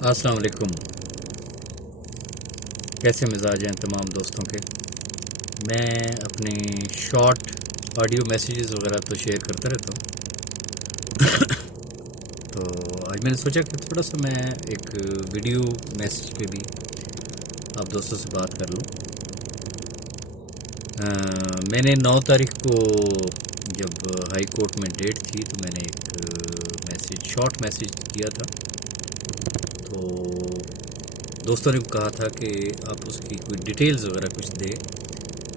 السلام علیکم. کیسے مزاج ہیں تمام دوستوں کے؟ میں اپنے شارٹ آڈیو میسیجز وغیرہ تو شیئر کرتا رہتا ہوں. تو آج میں نے سوچا کہ تھوڑا سا میں ایک ویڈیو میسیج پہ بھی آپ دوستوں سے بات کر لوں. میں نے 9 تاریخ کو جب ہائی کورٹ میں ڈیٹ تھی تو میں نے ایک شارٹ میسیج کیا تھا. تو دوستوں نے کہا تھا کہ آپ اس کی کوئی ڈیٹیلز وغیرہ کچھ دیں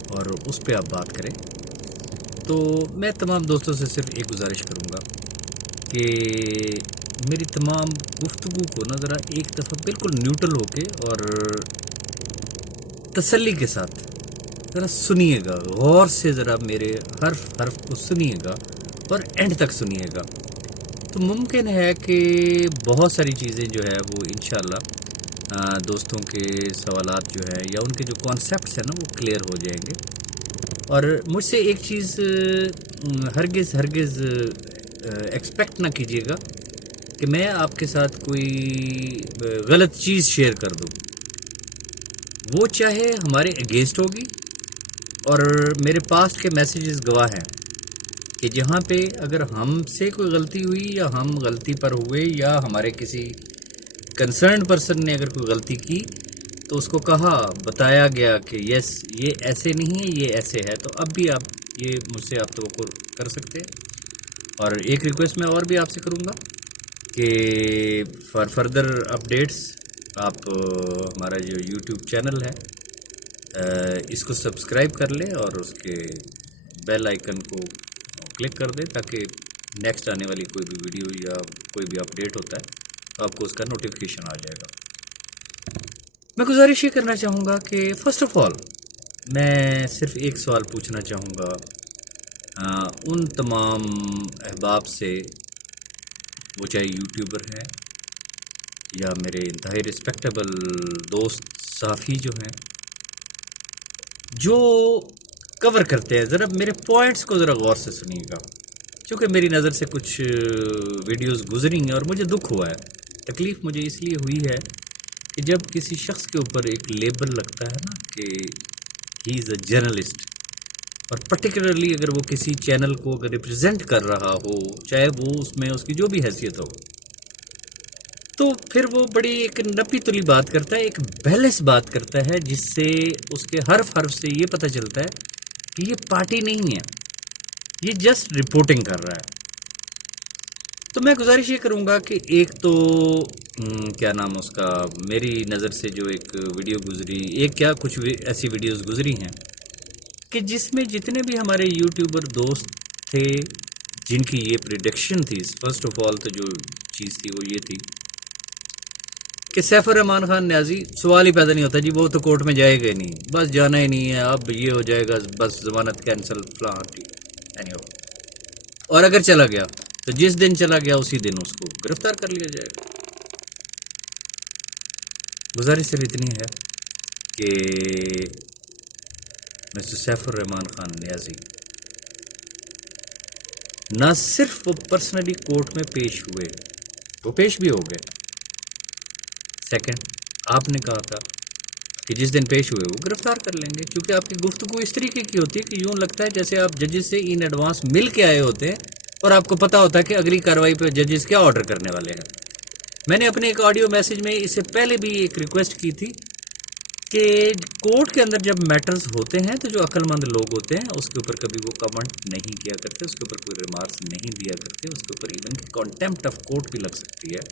اور اس پہ آپ بات کریں. تو میں تمام دوستوں سے صرف ایک گزارش کروں گا کہ میری تمام گفتگو کو نا ذرا ایک دفعہ بالکل نیوٹرل ہو کے اور تسلی کے ساتھ ذرا سنیے گا، غور سے ذرا میرے حرف کو سنیے گا اور اینڈ تک سنیے گا. تو ممکن ہے کہ بہت ساری چیزیں جو ہے وہ انشاءاللہ دوستوں کے سوالات جو ہے یا ان کے جو کانسیپٹس ہیں نا وہ کلیئر ہو جائیں گے. اور مجھ سے ایک چیز ہرگز ایکسپیکٹ نہ کیجیے گا کہ میں آپ کے ساتھ کوئی غلط چیز شیئر کر دوں. وہ چاہے ہمارے اگینسٹ ہوگی، اور میرے پاسٹ کے میسیجز گواہ ہیں کہ جہاں پہ اگر ہم سے کوئی غلطی ہوئی یا ہم غلطی پر ہوئے یا ہمارے کسی کنسرن پرسن نے اگر کوئی غلطی کی تو اس کو کہا، بتایا گیا کہ یس یہ ایسے نہیں ہے، یہ ایسے ہے. تو اب بھی آپ یہ مجھ سے آپ توقع کر سکتے ہیں. اور ایک ریکویسٹ میں اور بھی آپ سے کروں گا کہ فار فردر اپڈیٹس آپ ہمارا جو یوٹیوب چینل ہے اس کو سبسکرائب کر لیں اور اس کے بیل آئیکن کو کلک کر دیں تاکہ نیکسٹ آنے والی کوئی بھی ویڈیو یا کوئی بھی اپڈیٹ ہوتا ہے تو آپ کو اس کا نوٹیفیکیشن آ جائے گا. میں گزارش یہ کرنا چاہوں گا کہ فرسٹ آف آل میں صرف ایک سوال پوچھنا چاہوں گا ان تمام احباب سے، وہ چاہے یوٹیوبر ہیں یا میرے انتہائی رسپیکٹیبل دوست صحافی جو ہیں جو کور کرتے ہیں، ذرا میرے پوائنٹس کو ذرا غور سے سنیے گا. چونکہ میری نظر سے کچھ ویڈیوز گزری ہیں اور مجھے دکھ ہوا ہے. تکلیف مجھے اس لیے ہوئی ہے کہ جب کسی شخص کے اوپر ایک لیبل لگتا ہے نا کہ ہی از اے جرنلسٹ، اور پرٹیکولرلی اگر وہ کسی چینل کو اگر ریپرزینٹ کر رہا ہو، چاہے وہ اس میں اس کی جو بھی حیثیت ہو، تو پھر وہ بڑی ایک نپی تلی بات کرتا ہے، ایک بیلنس بات کرتا ہے جس سے اس کے حرف سے یہ پتہ چلتا ہے کہ یہ پارٹی نہیں ہے، یہ جسٹ رپورٹنگ کر رہا ہے. تو میں گزارش یہ کروں گا کہ ایک تو کیا نام اس کا، میری نظر سے جو ایک ویڈیو گزری، ایک کیا کچھ ایسی ویڈیوز گزری ہیں کہ جس میں جتنے بھی ہمارے یوٹیوبر دوست تھے جن کی یہ پریڈکشن تھی، فرسٹ آف آل تو جو چیز تھی وہ یہ تھی کہ سیف الرحمان خان نیازی سوال ہی پیدا نہیں ہوتا، جی وہ تو کورٹ میں جائے گا نہیں، بس جانا ہی نہیں ہے، اب یہ ہو جائے گا، بس ضمانت کینسل فلاں اینی ہو. اور اگر چلا گیا تو جس دن چلا گیا اسی دن اس کو گرفتار کر لیا جائے گا. گزارش صرف اتنی ہے کہ مسٹر سیف الرحمان خان نیازی نہ صرف وہ پرسنلی کورٹ میں پیش ہوئے، وہ پیش بھی ہو گئے. سیکنڈ، آپ نے کہا تھا کہ جس دن پیش ہوئے وہ گرفتار کر لیں گے، کیونکہ آپ کی گفتگو اس طریقے کی ہوتی ہے کہ یوں لگتا ہے جیسے آپ ججز سے ان ایڈوانس مل کے آئے ہوتے ہیں اور آپ کو پتہ ہوتا ہے کہ اگلی کارروائی پہ ججز کیا آرڈر کرنے والے ہیں. میں نے اپنے ایک آڈیو میسیج میں اس سے پہلے بھی ایک ریکویسٹ کی تھی کہ کورٹ کے اندر جب میٹرز ہوتے ہیں تو جو عقل مند لوگ ہوتے ہیں اس کے اوپر کبھی وہ کمنٹ نہیں کیا کرتے، اس کے اوپر کوئی ریمارکس نہیں دیا کرتے، اس کے اوپر ایون کانٹیمپٹ آف کورٹ بھی لگ سکتی ہے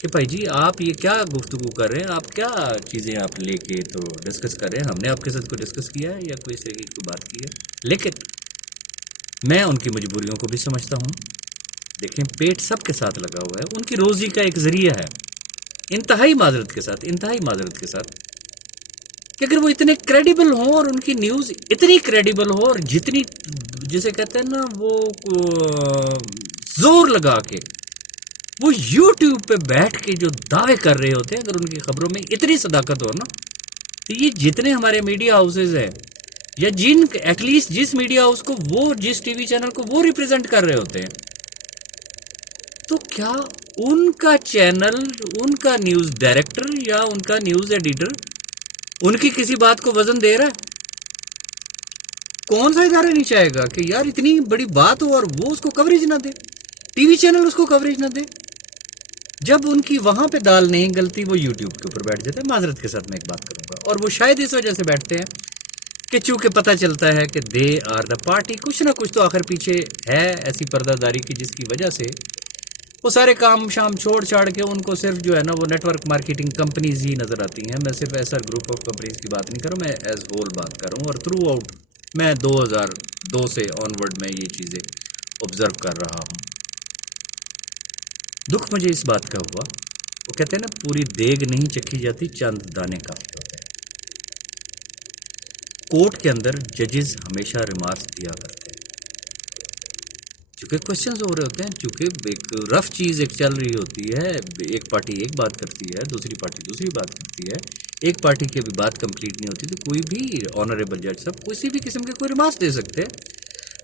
کہ بھائی جی آپ یہ کیا گفتگو کر رہے ہیں، آپ کیا چیزیں آپ لے کے تو ڈسکس کر رہے ہیں، ہم نے آپ کے ساتھ کوئی ڈسکس کیا ہے یا کوئی اس طریقے کی بات کی ہے. لیکن میں ان کی مجبوریوں کو بھی سمجھتا ہوں. دیکھیں پیٹ سب کے ساتھ لگا ہوا ہے، ان کی روزی کا ایک ذریعہ ہے. انتہائی معذرت کے ساتھ کہ اگر وہ اتنے کریڈیبل ہوں اور ان کی نیوز اتنی کریڈیبل ہو اور جتنی جسے کہتے ہیں نا وہ زور لگا کے وہ یوٹیوب پہ بیٹھ کے جو دعوے کر رہے ہوتے ہیں، اگر ان کی خبروں میں اتنی صداقت ہو نا، تو یہ جتنے ہمارے میڈیا ہاؤسز ہیں یا جن ایٹ لیسٹ جس میڈیا ہاؤس کو وہ جس ٹی وی چینل کو وہ ریپرزینٹ کر رہے ہوتے ہیں، تو کیا ان کا چینل، ان کا نیوز ڈائریکٹر یا ان کا نیوز ایڈیٹر ان کی کسی بات کو وزن دے رہا ہے؟ کون سا ادارہ نہیں چاہے گا کہ یار اتنی بڑی بات ہو اور وہ اس کو کوریج نہ دے، ٹی وی چینل اس کو کوریج نہ دے؟ جب ان کی وہاں پہ دال نہیں گلتی وہ یوٹیوب کے اوپر بیٹھ جاتے ہیں۔ معذرت کے ساتھ میں ایک بات کروں گا، اور وہ شاید اس وجہ سے بیٹھتے ہیں کہ چونکہ پتہ چلتا ہے کہ دے آر دا پارٹی، کچھ نہ کچھ تو آخر پیچھے ہے ایسی پردہ داری کی جس کی وجہ سے وہ سارے کام شام چھوڑ چھاڑ کے ان کو صرف جو ہے نا وہ نیٹ ورک مارکیٹنگ کمپنیز ہی نظر آتی ہیں۔ میں صرف ایسا گروپ آف کمپنیز کی بات نہیں کر رہا ہوں، میں ایز ہول بات کر رہا ہوں، اور تھرو آؤٹ میں 2002 سے آن ورڈ میں یہ چیزیں آبزرو کر رہا ہوں۔ دکھ مجھے اس بات کا ہوا، وہ کہتے ہیں نا پوری دیگ نہیں چکھی جاتی، چند دانے کافی ہوتے ہیں۔ کورٹ کے اندر ججز ہمیشہ ریمارکس دیا کرتے ہیں، چونکہ کوشچنز ہو رہے ہوتے ہیں، چونکہ ایک رف چیز ایک چل رہی ہوتی ہے، ایک پارٹی ایک بات کرتی ہے، دوسری پارٹی دوسری بات کرتی ہے، ایک پارٹی کی ابھی بات کمپلیٹ نہیں ہوتی تو کوئی بھی آنریبل جج صاحب کسی بھی قسم کے کوئی ریمارکس دے سکتے ہیں۔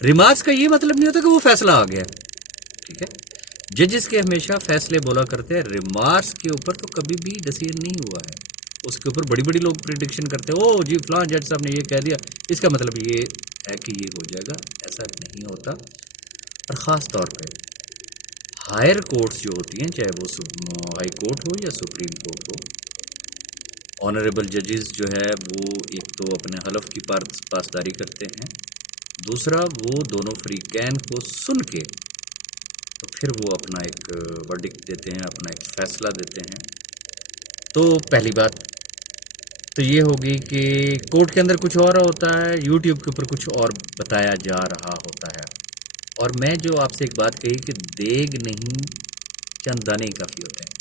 ریمارکس کا یہ مطلب نہیں ہوتا کہ وہ فیصلہ آ گیا، ٹھیک ہے؟ ججز کے ہمیشہ فیصلے بولا کرتے ہیں، ریمارکس کے اوپر تو کبھی بھی ڈیسیژن نہیں ہوا ہے۔ اس کے اوپر بڑی بڑی لوگ پریڈکشن کرتے ہیں، او جی فلاں جج صاحب نے یہ کہہ دیا، اس کا مطلب یہ ہے کہ یہ ہو جائے گا، ایسا نہیں ہوتا۔ اور خاص طور پہ ہائر کورٹس جو ہوتی ہیں، چاہے وہ ہائی کورٹ ہو یا سپریم کورٹ ہو، آنریبل ججز جو ہے وہ ایک تو اپنے حلف کی پاسداری کرتے ہیں، دوسرا وہ دونوں فریقین کو سن کے تو پھر وہ اپنا ایک ورڈکٹ دیتے ہیں، اپنا ایک فیصلہ دیتے ہیں۔ تو پہلی بات تو یہ ہوگی کہ کورٹ کے اندر کچھ اور ہوتا ہے، یوٹیوب کے اوپر کچھ اور بتایا جا رہا ہوتا ہے۔ اور میں جو آپ سے ایک بات کہی کہ دیگ نہیں چند دانے ہی کافی ہوتے ہیں،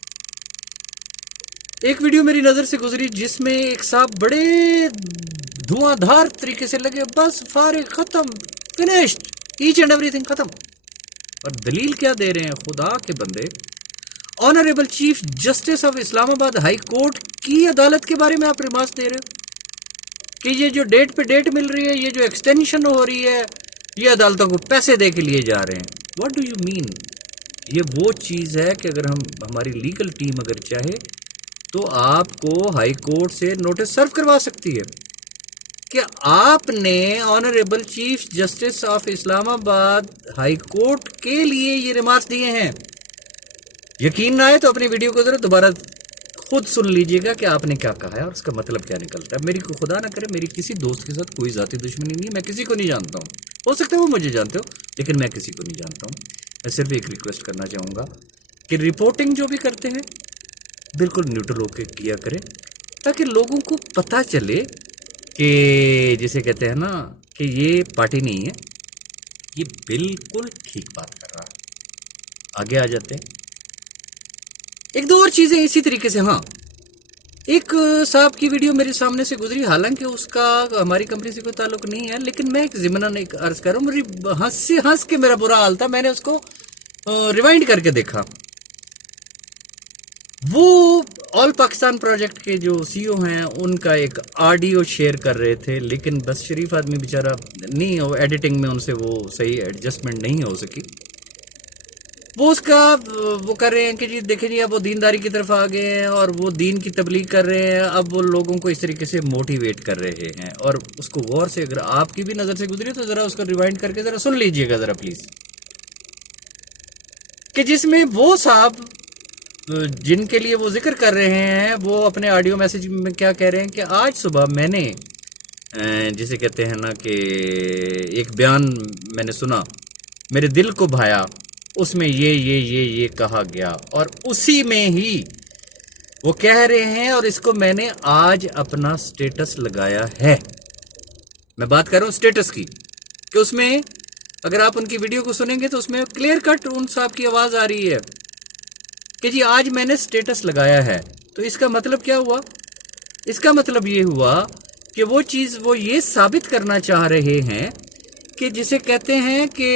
ایک ویڈیو میری نظر سے گزری جس میں ایک صاحب بڑے دھواں دھار طریقے سے لگے، بس فارغ، ختم، finished, each and everything ختم۔ اور دلیل کیا دے رہے ہیں خدا کے بندے؟ آنریبل چیف جسٹس آف اسلام آباد ہائی کورٹ کی عدالت کے بارے میں آپ ریمارکس دے رہے ہو کہ یہ جو ڈیٹ پہ ڈیٹ مل رہی ہے، یہ جو ایکسٹینشن ہو رہی ہے، یہ عدالتوں کو پیسے دے کے لیے جا رہے ہیں۔ What do you mean? یہ وہ چیز ہے کہ اگر ہماری لیگل ٹیم اگر چاہے تو آپ کو ہائی کورٹ سے نوٹس سرو کروا سکتی ہے کہ آپ نے آنریبل چیف جسٹس آف اسلام آباد ہائی کورٹ کے لیے یہ ریمارکس دیے ہیں۔ یقین نہ آئے تو اپنی ویڈیو کو ذرا دوبارہ خود سن لیجئے گا کہ آپ نے کیا کہا ہے اور اس کا مطلب کیا نکلتا ہے۔ میری کو خدا نہ کرے میری کسی دوست کے ساتھ کوئی ذاتی دشمنی نہیں ہے، میں کسی کو نہیں جانتا ہوں، ہو سکتا ہے وہ مجھے جانتے ہو لیکن میں کسی کو نہیں جانتا ہوں۔ میں صرف ایک ریکویسٹ کرنا چاہوں گا کہ رپورٹنگ جو بھی کرتے ہیں بالکل نیوٹرل ہو کے کیا کریں، تاکہ لوگوں کو پتہ چلے کہ جسے کہتے ہیں نا کہ یہ پارٹی نہیں ہے، یہ بالکل ٹھیک بات کر رہا ہے۔ آگے آ جاتے ہیں، ایک دو اور چیزیں اسی طریقے سے۔ ہاں، ایک صاحب کی ویڈیو میرے سامنے سے گزری، حالانکہ اس کا ہماری کمپنی سے کوئی تعلق نہیں ہے، لیکن میں ایک ضمناً ایک عرض کر رہا ہوں، میری ہنس کے میرا برا حال تھا، میں نے اس کو ریوائنڈ کر کے دیکھا۔ وہ آل پاکستان پروجیکٹ کے جو سی او ہیں ان کا ایک آڈیو شیئر کر رہے تھے، لیکن بس شریف آدمی بیچارہ نہیں، وہ ایڈیٹنگ میں ان سے وہ صحیح ایڈجسٹمنٹ نہیں ہو سکی۔ وہ اس کا وہ کر رہے ہیں کہ جی دیکھیں جی اب وہ دینداری کی طرف آ گئے ہیں اور وہ دین کی تبلیغ کر رہے ہیں، اب وہ لوگوں کو اس طریقے سے موٹیویٹ کر رہے ہیں۔ اور اس کو غور سے اگر آپ کی بھی نظر سے گزری تو ذرا اس کو ریوائنڈ کر کے ذرا سن لیجئے گا ذرا پلیز، کہ جس میں وہ صاحب جن کے لیے وہ ذکر کر رہے ہیں وہ اپنے آڈیو میسیج میں کیا کہہ رہے ہیں کہ آج صبح میں نے جسے کہتے ہیں نا کہ ایک بیان میں نے سنا، میرے دل کو بھایا، اس میں یہ کہا گیا، اور اسی میں ہی وہ کہہ رہے ہیں اور اس کو میں نے آج اپنا سٹیٹس لگایا ہے۔ میں بات کر رہا ہوں سٹیٹس کی، کہ اس میں اگر آپ ان کی ویڈیو کو سنیں گے تو اس میں کلیئر کٹ ان صاحب کی آواز آ رہی ہے کہ جی آج میں نے سٹیٹس لگایا ہے۔ تو اس کا مطلب کیا ہوا؟ اس کا مطلب یہ ہوا کہ وہ چیز وہ یہ ثابت کرنا چاہ رہے ہیں کہ جسے کہتے ہیں کہ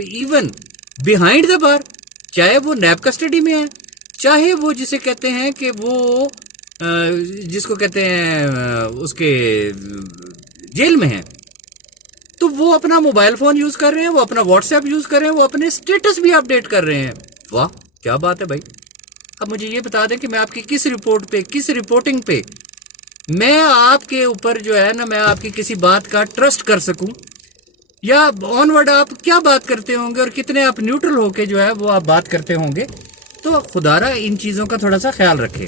ایون بیہائنڈ دا بار، چاہے وہ نیب کسٹڈی میں ہے، چاہے وہ جسے کہتے ہیں کہ وہ جس کو کہتے ہیں اس کے جیل میں ہیں، تو وہ اپنا موبائل فون یوز کر رہے ہیں، وہ اپنا واٹس ایپ یوز کر رہے ہیں، وہ اپنے سٹیٹس بھی اپڈیٹ کر رہے ہیں۔ واہ، کیا بات ہے بھائی. اب مجھے یہ بتا دیں کہ میں آپ کی کس رپورٹ پہ, کس رپورٹنگ پہ میں آپ کے اوپر جو ہے نا, میں آپ کی کسی بات کا ٹرسٹ کر سکوں, یا آن ورڈ آپ کیا بات کرتے ہوں گے اور کتنے آپ نیوٹرل ہو کے جو ہے وہ آپ بات کرتے ہوں گے. تو خدا را ان چیزوں کا تھوڑا سا خیال رکھے.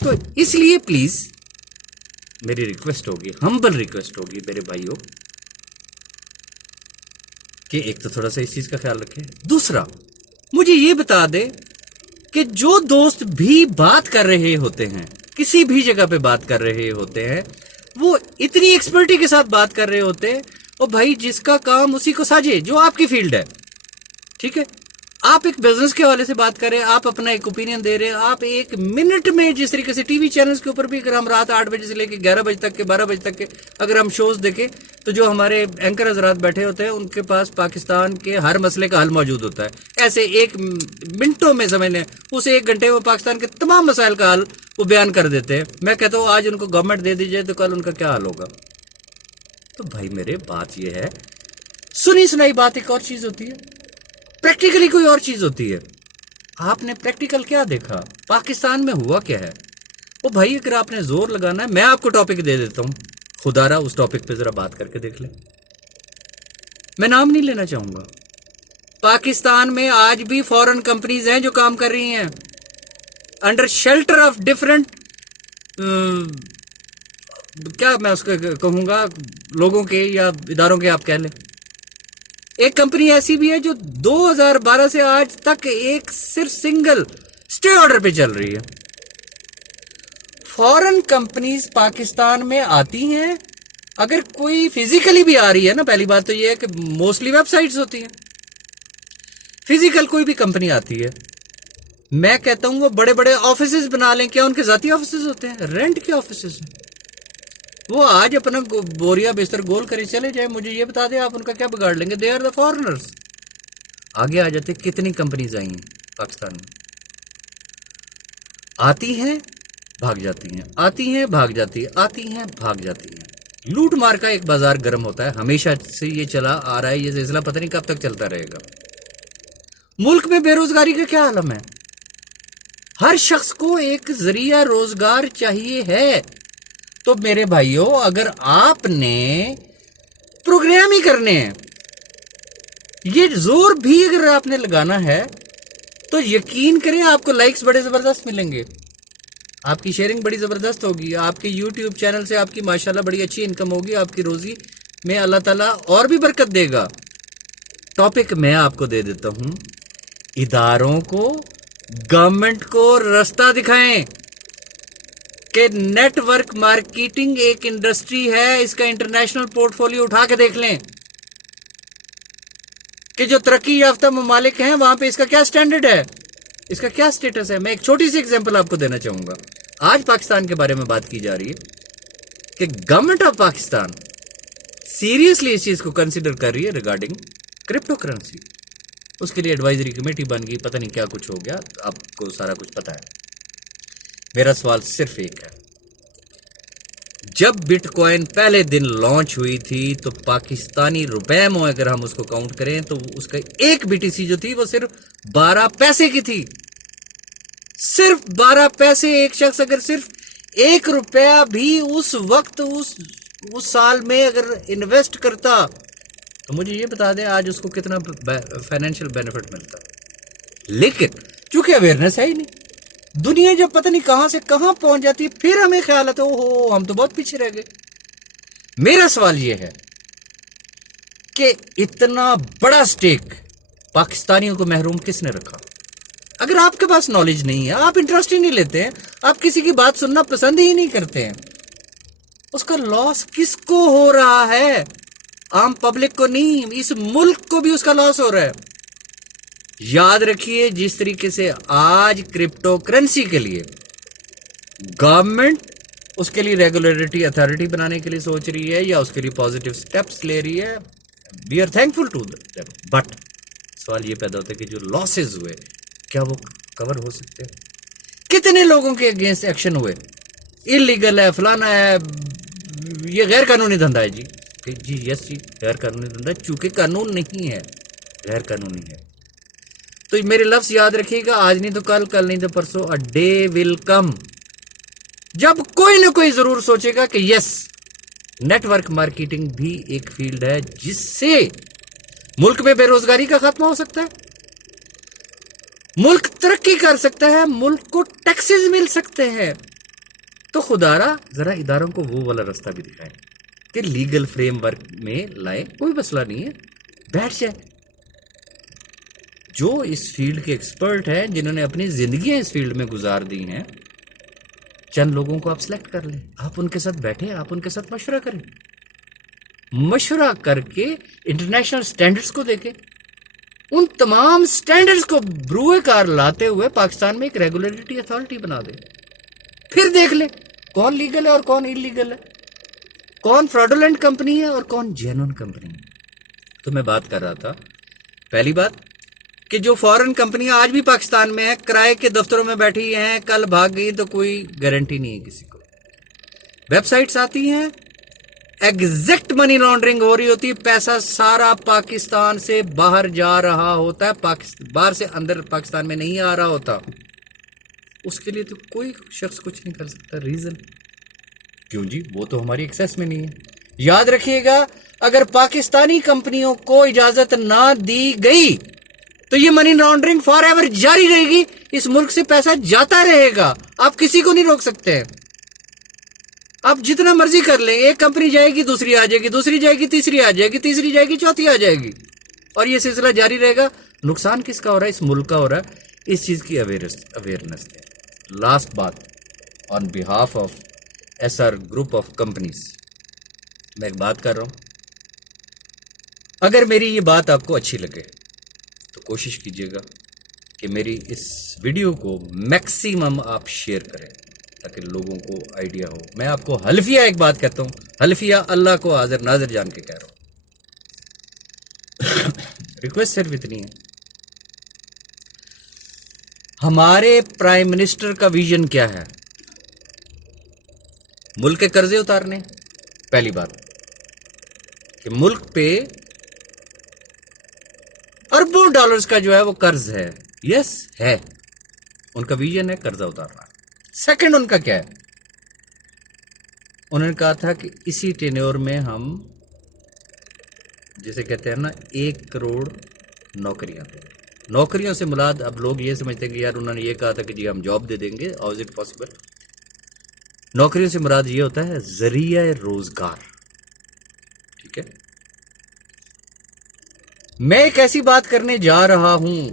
تو اس لیے پلیز میری ریکویسٹ ہوگی, ہمبل ریکویسٹ ہوگی میرے بھائیوں, کہ ایک تو تھوڑا سا اس چیز کا خیال رکھیں. دوسرا, مجھے یہ بتا دے کہ جو دوست بھی بات کر رہے ہوتے ہیں, کسی بھی جگہ پہ بات کر رہے ہوتے ہیں, وہ اتنی ایکسپرٹی کے ساتھ بات کر رہے ہوتے ہیں, اور بھائی جس کا کام اسی کو ساجے, جو آپ کی فیلڈ ہے, ٹھیک ہے, آپ ایک بزنس کے حوالے سے بات کر رہے ہیں, آپ اپنا ایک اوپینین دے رہے ہیں, آپ ایک منٹ میں جس طریقے سے ٹی وی چینلز کے اوپر بھی اگر ہم رات 8 بجے سے لے کے 11 بجے تک کے 12 بجے تک کے اگر ہم شوز دیکھیں, تو جو ہمارے اینکر حضرات بیٹھے ہوتے ہیں ان کے پاس پاکستان کے ہر مسئلے کا حل موجود ہوتا ہے. ایسے ایک منٹوں میں سمجھ لیں, اس ایک گھنٹے میں پاکستان کے تمام مسائل کا حل وہ بیان کر دیتے ہیں. میں کہتا ہوں آج ان کو گورنمنٹ دے دی جائے تو کل ان کا کیا حل ہوگا. تو بھائی میرے بات یہ ہے, سنی سنائی بات ایک اور چیز ہوتی ہے, پریکٹیکلی کوئی اور چیز ہوتی ہے. آپ نے پریکٹیکل کیا دیکھا, پاکستان میں ہوا کیا ہے. وہ بھائی اگر آپ نے زور لگانا ہے, میں آپ کو ٹاپک دے دیتا ہوں, خدا را اس ٹاپک پہ ذرا بات کر کے دیکھ لیں. میں نام نہیں لینا چاہوں گا. پاکستان میں آج بھی فورن کمپنیز ہیں جو کام کر رہی ہیں انڈر شیلٹر آف ڈفرنٹ, کیا میں اس کو کہوں گا, لوگوں کے یا اداروں کے آپ کہہ لیں. ایک کمپنی ایسی بھی ہے جو 2012 سے آج تک ایک صرف سنگل اسٹے آرڈر پہ چل رہی ہے. فورن کمپنیز پاکستان میں آتی ہیں, اگر کوئی فزیکلی بھی آ رہی ہے نا, پہلی بات تو یہ ہے کہ موسٹلی ویب سائٹس ہوتی ہیں. فزیکل کوئی بھی کمپنی آتی ہے, میں کہتا ہوں وہ بڑے بڑے آفیسز بنا لیں. کیا ان کے ذاتی آفیسز ہوتے ہیں؟ رینٹ کے آفیسز ہیں. وہ آج اپنا بوریا بستر گول کرے چلے جائے. مجھے یہ بتا دیں آپ ان کا کیا بگاڑ لیں گے. They are the foreigners. آگے آ جاتے, کتنی کمپنیز آئی ہیں پاکستان میں, آتی ہیں بھاگ جاتی ہیں, آتی ہیں بھاگ جاتی ہیں, آتی ہیں بھاگ جاتی ہیں. لوٹ مار کا ایک بازار گرم ہوتا ہے, ہمیشہ سے یہ چلا آ رہا ہے. یہ سلسلہ پتہ نہیں کب تک چلتا رہے گا. ملک میں بے روزگاری کا کیا عالم ہے. ہر شخص کو ایک ذریعہ روزگار چاہیے ہے. تو میرے بھائیوں, اگر آپ نے پروگرام ہی کرنے ہیں, یہ زور بھی اگر آپ نے لگانا ہے, تو یقین کریں آپ کو لائکس بڑے زبردست ملیں گے, آپ کی شیئرنگ بڑی زبردست ہوگی, آپ کے یوٹیوب چینل سے آپ کی ماشاءاللہ بڑی اچھی انکم ہوگی, آپ کی روزی میں اللہ تعالیٰ اور بھی برکت دے گا. ٹاپک میں آپ کو دے دیتا ہوں, اداروں کو, گورنمنٹ کو رستہ دکھائیں کہ نیٹ ورک مارکیٹنگ ایک انڈسٹری ہے, اس کا انٹرنیشنل پورٹ فولیو اٹھا کے دیکھ لیں کہ جو ترقی یافتہ ممالک ہیں وہاں پہ اس کا کیا سٹینڈرڈ ہے, اس کا کیا سٹیٹس ہے. میں ایک چھوٹی سی ایگزامپل آپ کو دینا چاہوں گا. آج پاکستان کے بارے میں بات کی جا رہی ہے کہ گورنمنٹ آف پاکستان سیریسلی اس چیز کو کنسیڈر کر رہی ہے ریگارڈنگ کرپٹو کرنسی. اس کے لیے ایڈوائزری کمیٹی بن گئی, پتہ نہیں کیا کچھ ہو گیا, آپ کو سارا کچھ پتہ ہے. میرا سوال صرف ایک ہے, جب بٹ کوائن پہلے دن لانچ ہوئی تھی تو پاکستانی روپے میں اگر ہم اس کو کاؤنٹ کریں تو اس کا ایک بی ٹی سی جو تھی وہ صرف 12 پیسے کی تھی. صرف 12 پیسے. ایک شخص اگر صرف 1 روپیہ بھی اس وقت اس سال میں اگر انویسٹ کرتا تو مجھے یہ بتا دیں آج اس کو کتنا فائنینشیل بینیفٹ ملتا. لیکن چونکہ اویئرنیس ہے ہی نہیں, دنیا جب پتہ نہیں کہاں سے کہاں پہنچ جاتی ہے, پھر ہمیں خیال آتا ہے اوہ ہم تو بہت پیچھے رہ گئے. میرا سوال یہ ہے کہ اتنا بڑا سٹیک پاکستانیوں کو محروم کس نے رکھا. اگر آپ کے پاس نالج نہیں ہے, آپ انٹرسٹ ہی نہیں لیتے ہیں, آپ کسی کی بات سننا پسند ہی نہیں کرتے ہیں, اس کا لاس کس کو ہو رہا ہے؟ عام پبلک کو نہیں, اس ملک کو بھی اس کا لاس ہو رہا ہے. یاد رکھیے, جس طریقے سے آج کرپٹو کرنسی کے لیے گورنمنٹ اس کے لیے ریگولیٹری اتھارٹی بنانے کے لیے سوچ رہی ہے یا اس کے لیے پازیٹیو سٹیپس لے رہی ہے, we are thankful to that. But سوال یہ پیدا ہوتا ہے کہ جو لاسز ہوئے کیا وہ کور ہو سکتے ہیں؟ کتنے لوگوں کے اگینسٹ ایکشن ہوئے, انلیگل ہے, فلانا ہے, یہ غیر قانونی دھندا ہے. جی یس جی غیر قانونی دھندا, چونکہ قانون نہیں ہے, غیر قانونی ہے. تو میرے لفظ یاد رکھیے گا، آج نہیں تو کل، کل نہیں تو پرسوں، اے ڈے ول کم جب کوئی نہ کوئی ضرور سوچے گا کہ یس، نیٹ ورک مارکیٹنگ بھی ایک فیلڈ ہے جس سے ملک میں بے روزگاری کا خاتمہ ہو سکتا ہے، ملک ترقی کر سکتا ہے، ملک کو ٹیکسز مل سکتے ہیں۔ تو خدا را ذرا اداروں کو وہ والا راستہ بھی دکھائیں کہ لیگل فریم ورک میں لائیں، کوئی مسئلہ نہیں ہے، بیٹھ جائے۔ جو اس فیلڈ کے ایکسپرٹ ہیں، جنہوں نے اپنی زندگیاں اس فیلڈ میں گزار دی ہیں، چند لوگوں کو آپ سلیکٹ کر لیں، آپ ان کے ساتھ بیٹھیں، آپ ان کے ساتھ مشورہ کریں، مشورہ کر کے انٹرنیشنل سٹینڈرڈز کو دیکھیں، ان تمام سٹینڈرڈز کو بروئے کار لاتے ہوئے پاکستان میں ایک ریگولیٹری اتھارٹی بنا دیں، پھر دیکھ لیں کون لیگل ہے اور کون انلیگل ہے، کون فراڈولنٹ کمپنی ہے اور کون جینون کمپنی ہے۔ تو میں بات کر رہا تھا، پہلی بات کہ جو فورن کمپنیاں آج بھی پاکستان میں ہیں، کرائے کے دفتروں میں بیٹھی ہیں، کل بھاگ گئی تو کوئی گارنٹی نہیں ہے کسی کو، ویب سائٹس آتی ہیں، ایگزیکٹ منی لانڈرنگ ہو رہی ہوتی ہے، پیسہ سارا پاکستان سے باہر جا رہا ہوتا ہے، باہر سے اندر پاکستان میں نہیں آ رہا ہوتا، اس کے لیے تو کوئی شخص کچھ نہیں کر سکتا۔ ریزن کیوں جی؟ وہ تو ہماری ایکسیس میں نہیں ہے۔ یاد رکھیے گا، اگر پاکستانی کمپنیوں کو اجازت نہ دی گئی تو یہ منی لانڈرنگ فار ایور جاری رہے گی، اس ملک سے پیسہ جاتا رہے گا، آپ کسی کو نہیں روک سکتے۔ آپ جتنا مرضی کر لیں، ایک کمپنی جائے گی، دوسری آ جائے گی، دوسری جائے گی، تیسری آ جائے گی، تیسری جائے گی، چوتھی آ جائے گی، اور یہ سلسلہ جاری رہے گا۔ نقصان کس کا ہو رہا ہے؟ اس ملک کا ہو رہا ہے۔ اس چیز کی اویئرنیس ہے۔ لاسٹ بات، on behalf of S R group of companies, میں ایک بات کر رہا ہوں، اگر میری یہ بات آپ کو اچھی لگے تو کوشش کیجیے گا کہ میری اس ویڈیو کو میکسیمم آپ شیئر کریں تاکہ لوگوں کو آئیڈیا ہو۔ میں آپ کو حلفیہ ایک بات کہتا ہوں، حلفیہ اللہ کو حاضر ناظر جان کے کہہ رہا ہوں، ریکویسٹ صرف اتنی ہے، ہمارے پرائم منسٹر کا ویژن کیا ہے؟ ملک کے قرضے اتارنے، پہلی بات کہ ملک پہ اربوں ڈالرز کا جو ہے وہ قرض ہے، یس ہے، ان کا ویژن ہے قرضہ اتارنا۔ سیکنڈ ان کا کیا ہے؟ انہوں نے کہا تھا کہ اسی ٹینیور میں ہم جسے کہتے ہیں نا 1 کروڑ نوکریوں سے مراد، اب لوگ یہ سمجھتے ہیں کہ یار انہوں نے یہ کہا تھا کہ جی ہم جاب دے دیں گے، ہاؤ از اٹ پاسبل؟ نوکریوں سے مراد یہ ہوتا ہے ذریعہ روزگار، ٹھیک ہے؟ میں ایک ایسی بات کرنے جا رہا ہوں،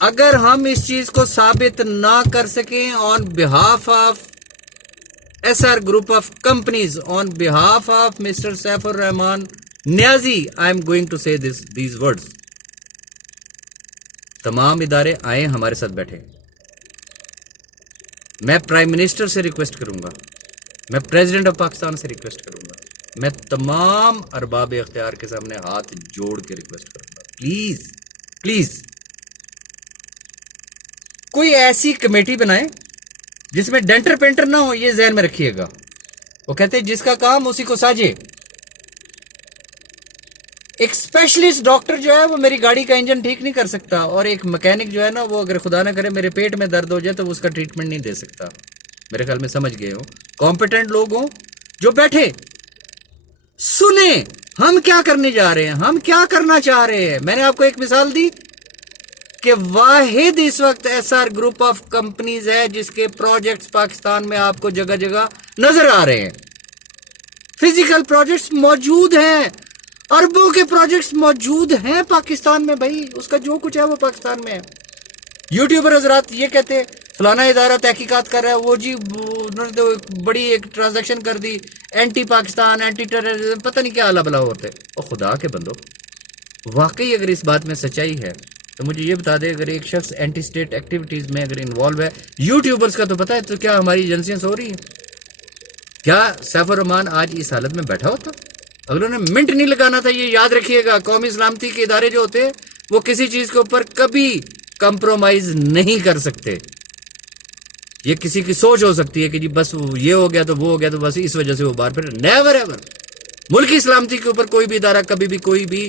اگر ہم اس چیز کو ثابت نہ کر سکیں on behalf of S R group of companies, on behalf of mister Saif ur Rahman Niazi, I am going to say these words, تمام ادارے آئیں ہمارے ساتھ بیٹھے، میں پرائم منسٹر سے ریکویسٹ کروں گا، میں پریزیڈنٹ آف پاکستان سے ریکویسٹ کروں گا، میں تمام ارباب اختیار کے سامنے ہاتھ جوڑ کے ریکویسٹ کروں گا، پلیز پلیز کوئی ایسی کمیٹی بنائیں جس میں ڈینٹر پینٹر نہ ہو، یہ ذہن میں رکھیے گا۔ وہ کہتے ہیں جس کا کام اسی کو ساجے۔ ایک اسپیشلسٹ ڈاکٹر جو ہے وہ میری گاڑی کا انجن ٹھیک نہیں کر سکتا، اور ایک مکینک جو ہے نا وہ اگر خدا نہ کرے میرے پیٹ میں درد ہو جائے تو وہ اس کا ٹریٹمنٹ نہیں دے سکتا۔ میرے خیال میں سمجھ گئے ہو، کمپیٹنٹ لوگ ہوں جو بیٹھے سنیں ہم کیا کرنے جا رہے ہیں، ہم کیا کرنا چاہ رہے ہیں۔ میں نے آپ کو ایک مثال دی کہ واحد اس وقت S R group of companies ہے جس کے پروجیکٹس پاکستان میں آپ کو جگہ جگہ نظر آ رہے ہیں، فزیکل پروجیکٹس موجود ہیں، اربوں کے پروجیکٹس موجود ہیں پاکستان میں، بھائی اس کا جو کچھ ہے وہ پاکستان میں ہے۔ یوٹیوبر حضرات یہ کہتے ہیں فلانا ادارہ تحقیقات کر رہا ہے، وہ جی انہوں نے تو بڑی ایک ٹرانزیکشن کر دی، اینٹی پاکستان، اینٹی ٹیررزم، پتہ نہیں کیا اللہ بلا ہوتے۔ اور خدا کے بندو، واقعی اگر اس بات میں سچائی ہے تو مجھے یہ بتا دے، اگر ایک شخص اینٹی اسٹیٹ ایکٹیویٹیز میں اگر انوالو ہے، یوٹیوبرز کا تو پتہ ہے، تو کیا ہماری ایجنسیاں سو رہی ہیں؟ کیا سیف الرحمان آج اس حالت میں بیٹھا ہوتا؟ اگر انہیں منٹ نہیں لگانا تھا، یہ یاد رکھیے گا، قومی سلامتی کے ادارے جو ہوتے ہیں وہ کسی چیز کے اوپر کبھی کمپرومائز نہیں کر سکتے۔ یہ کسی کی سوچ ہو سکتی ہے کہ جی بس یہ ہو گیا تو وہ ہو گیا تو بس اس وجہ سے وہ باہر پھر، نیور ایور۔ ملکی سلامتی کے اوپر کوئی بھی ادارہ کبھی بھی کوئی بھی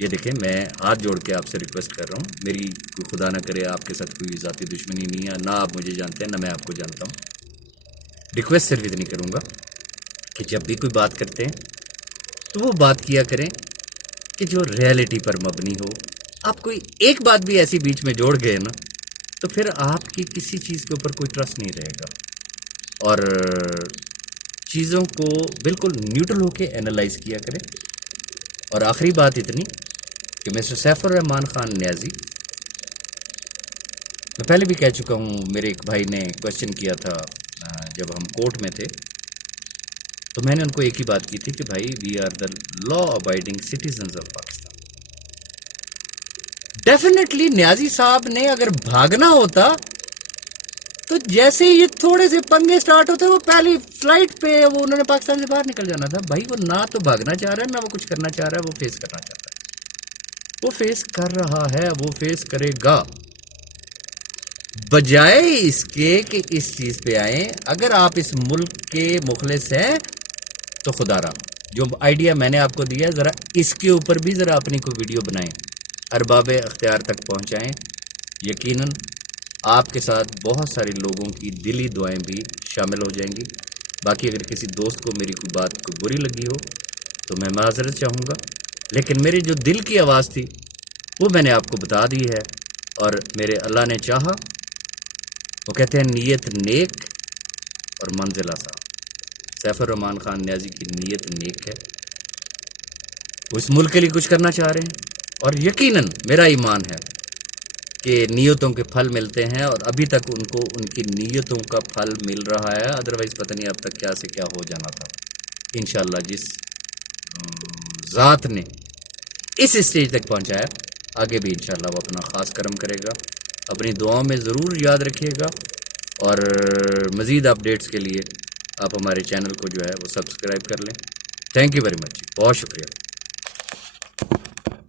یہ دیکھیں میں ہاتھ جوڑ کے آپ سے ریکویسٹ کر رہا ہوں، میری کوئی خدا نہ کرے آپ کے ساتھ کوئی ذاتی دشمنی نہیں ہے، نہ آپ مجھے جانتے ہیں نہ میں آپ کو جانتا ہوں، ریکویسٹ صرف اتنی کروں گا کہ جب بھی کوئی بات کرتے ہیں تو وہ بات کیا کریں کہ جو ریئلٹی پر مبنی ہو. آپ کوئی ایک بات بھی ایسی بیچ میں جوڑ گئے نا تو پھر آپ کی کسی چیز کے اوپر کوئی ٹرسٹ نہیں رہے گا، اور چیزوں کو بالکل نیوٹرل ہو کے اینالائز کیا کریں. اور آخری بات اتنی کہ مسٹر سیف الرحمان خان نیازی، میں پہلے بھی کہہ چکا ہوں، میرے ایک بھائی نے کوشچن کیا تھا جب ہم کورٹ میں تھے، تو میں نے ان کو ایک ہی بات کی تھی کہ بھائی we are the law abiding citizens of Pakistan. Definitely Niazi صاحب نے اگر بھاگنا ہوتا تو جیسے ہی یہ تھوڑے سے پنگے سٹارٹ ہوتے وہ پہلی فلائٹ پہ وہ انہوں نے پاکستان سے باہر نکل جانا تھا. بھائی وہ نہ تو بھاگنا چاہ رہا ہے نہ وہ کچھ کرنا چاہ رہا ہے، وہ فیس کرنا چاہتا ہے، وہ فیس کر رہا ہے، وہ فیس کرے گا. بجائے اس کے کہ اس چیز پہ آئیں، اگر آپ اس ملک کے مخلص ہیں تو خدا را جو آئیڈیا میں نے آپ کو دیا ذرا اس کے اوپر بھی ذرا اپنی کوئی ویڈیو بنائیں، ارباب اختیار تک پہنچائیں. یقیناً آپ کے ساتھ بہت سارے لوگوں کی دلی دعائیں بھی شامل ہو جائیں گی. باقی اگر کسی دوست کو میری کوئی بات کو بری لگی ہو تو میں معذرت چاہوں گا، لیکن میری جو دل کی آواز تھی وہ میں نے آپ کو بتا دی ہے. اور میرے اللہ نے چاہا، وہ کہتے ہیں نیت نیک اور منزل آسان. سیف الرحمان خان نیازی کی نیت نیک ہے، وہ اس ملک کے لیے کچھ کرنا چاہ رہے ہیں، اور یقیناً میرا ایمان ہے کہ نیتوں کے پھل ملتے ہیں، اور ابھی تک ان کو ان کی نیتوں کا پھل مل رہا ہے. ادروائز پتہ نہیں اب تک کیا سے کیا ہو جانا تھا. انشاءاللہ جس ذات نے اس اسٹیج تک پہنچایا آگے بھی انشاءاللہ وہ اپنا خاص کرم کرے گا. اپنی دعاؤں میں ضرور یاد رکھیے گا، اور مزید اپڈیٹس کے لیے آپ ہمارے چینل کو جو ہے وہ سبسکرائب کر لیں. تھینک یو ویری مچ، بہت شکریہ.